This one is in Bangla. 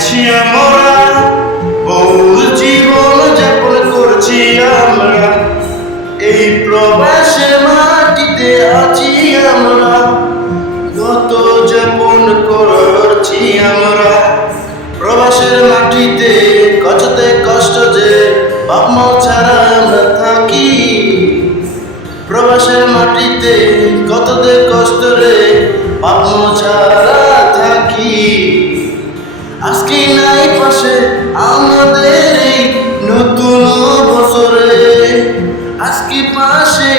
আছি আমরা, বহু জীবন যাপন করছি আমরা, এই প্রবাসের মাটিতে আছি আমরা, কত যাপন করছি আমরা। প্রবাসের মাটিতে কষ্টে কষ্ট যে বাপ মা ছাড়া আমরা থাকি, প্রবাসের মাটিতে কততে কষ্ট রে বাপ মা ছাড়া থাকি। আজকে নাই পাশে আমাদের এই নতুন বছরে, আজকে পাশে